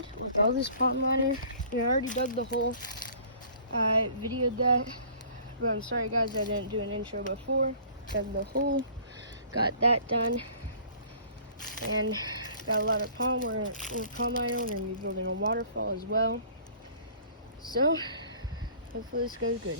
And with all this pond liner, we already dug the hole. I videoed that, but I'm sorry guys, I didn't do an intro before. Dug the hole, got that done, and got a lot of pond. We're pond liner. We're gonna be building a waterfall as well. So hopefully this goes good.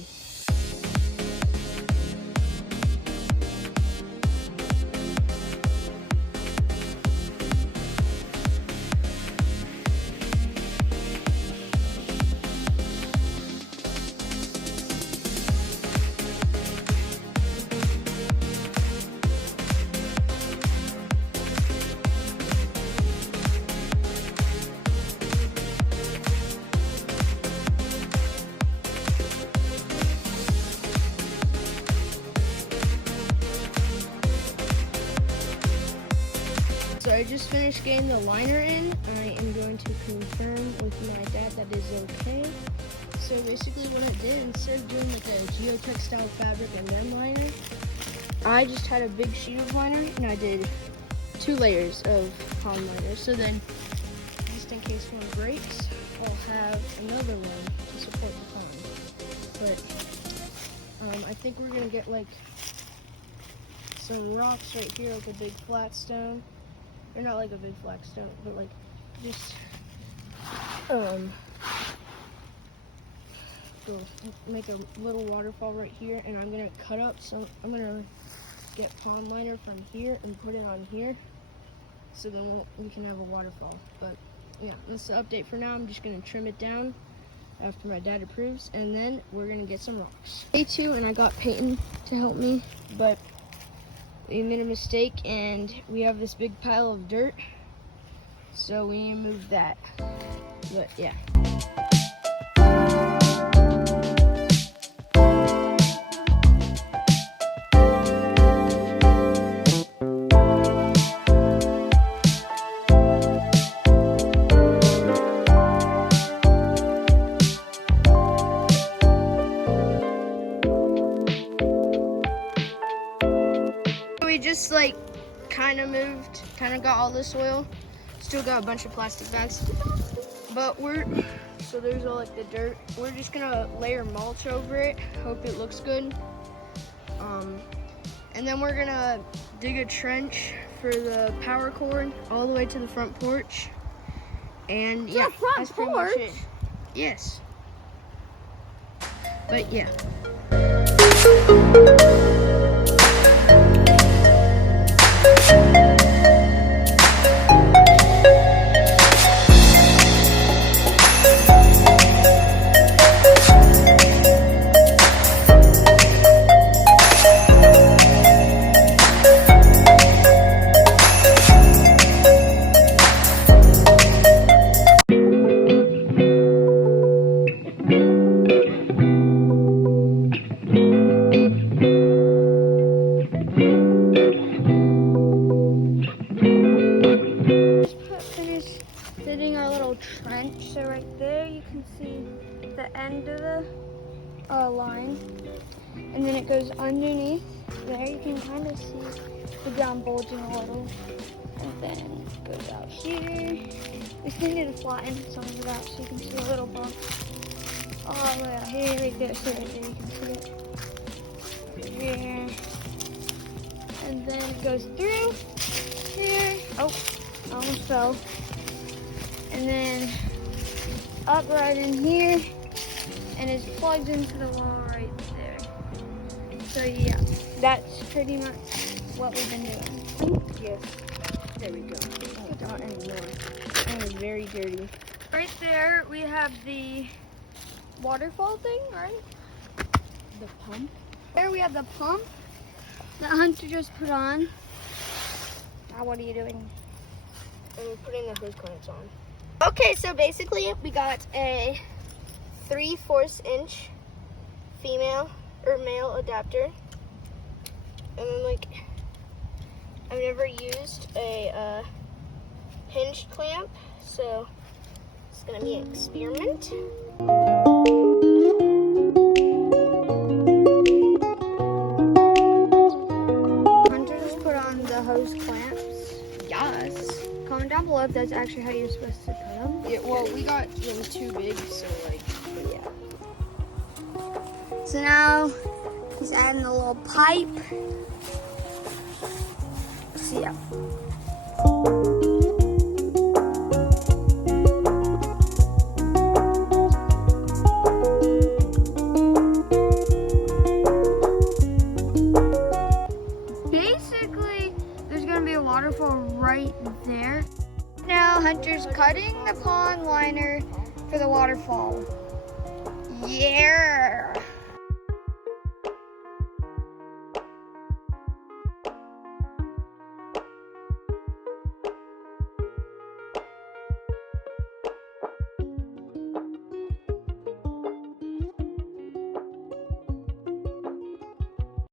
So I just finished getting the liner in. I am going to confirm with my dad that is okay. So basically what I did, instead of doing like a geotextile fabric and then liner, I just had a big sheet of liner and I did 2 layers of pond liner. So then, just in case one breaks, I'll have another one to support the pond. But I think we're gonna get like some rocks right here, like a big flat stone. Or not like a big flat stone, but like just make a little waterfall right here, and I'm gonna cut up. So I'm gonna get pond liner from here and put it on here, so then we can have a waterfall. But yeah, that's the update for now. I'm just gonna trim it down after my dad approves, and then we're gonna get some rocks. Day 2, and I got Peyton to help me, but we made a mistake and we have this big pile of dirt, so we need to move that. But yeah. We just like kind of got all the soil. Still got a bunch of plastic bags, but so there's all like the dirt. We're just gonna layer mulch over it, hope it looks good. And then we're gonna dig a trench for the power cord all the way to the front porch. And yeah, that's pretty much it. Yes. But yeah. Digging our little trench, so right there you can see the end of the line, and then it goes underneath there. You can kind of see the ground bulging a little, and then it goes out here. We still need to flatten some of it out so you can see a little bump all the way out here. Right there, so right there you can see it. Right here, and then it goes through here. Oh, I almost fell. And then up right in here, and it's plugged into the wall right there. So yeah, that's pretty much what we've been doing. Yes, there we go. Oh, not anymore. That was very dirty. Right there, we have the waterfall thing, right? The pump. There we have the pump that Hunter just put on. Now what are you doing? I'm putting the hose clamps on. Okay, so basically we got a 3/4 inch female or male adapter, and then like I've never used a hinged clamp, so it's gonna be an experiment. Hunter just put on the hose clamps. Yes. Comment down below if that's actually how you're supposed to put them. Yeah, well, we got them too big, so like, Yeah. So now he's adding a little pipe. So yeah. Basically, there's gonna be a waterfall right there. Now Hunter's cutting the pond liner for the waterfall. Yeah.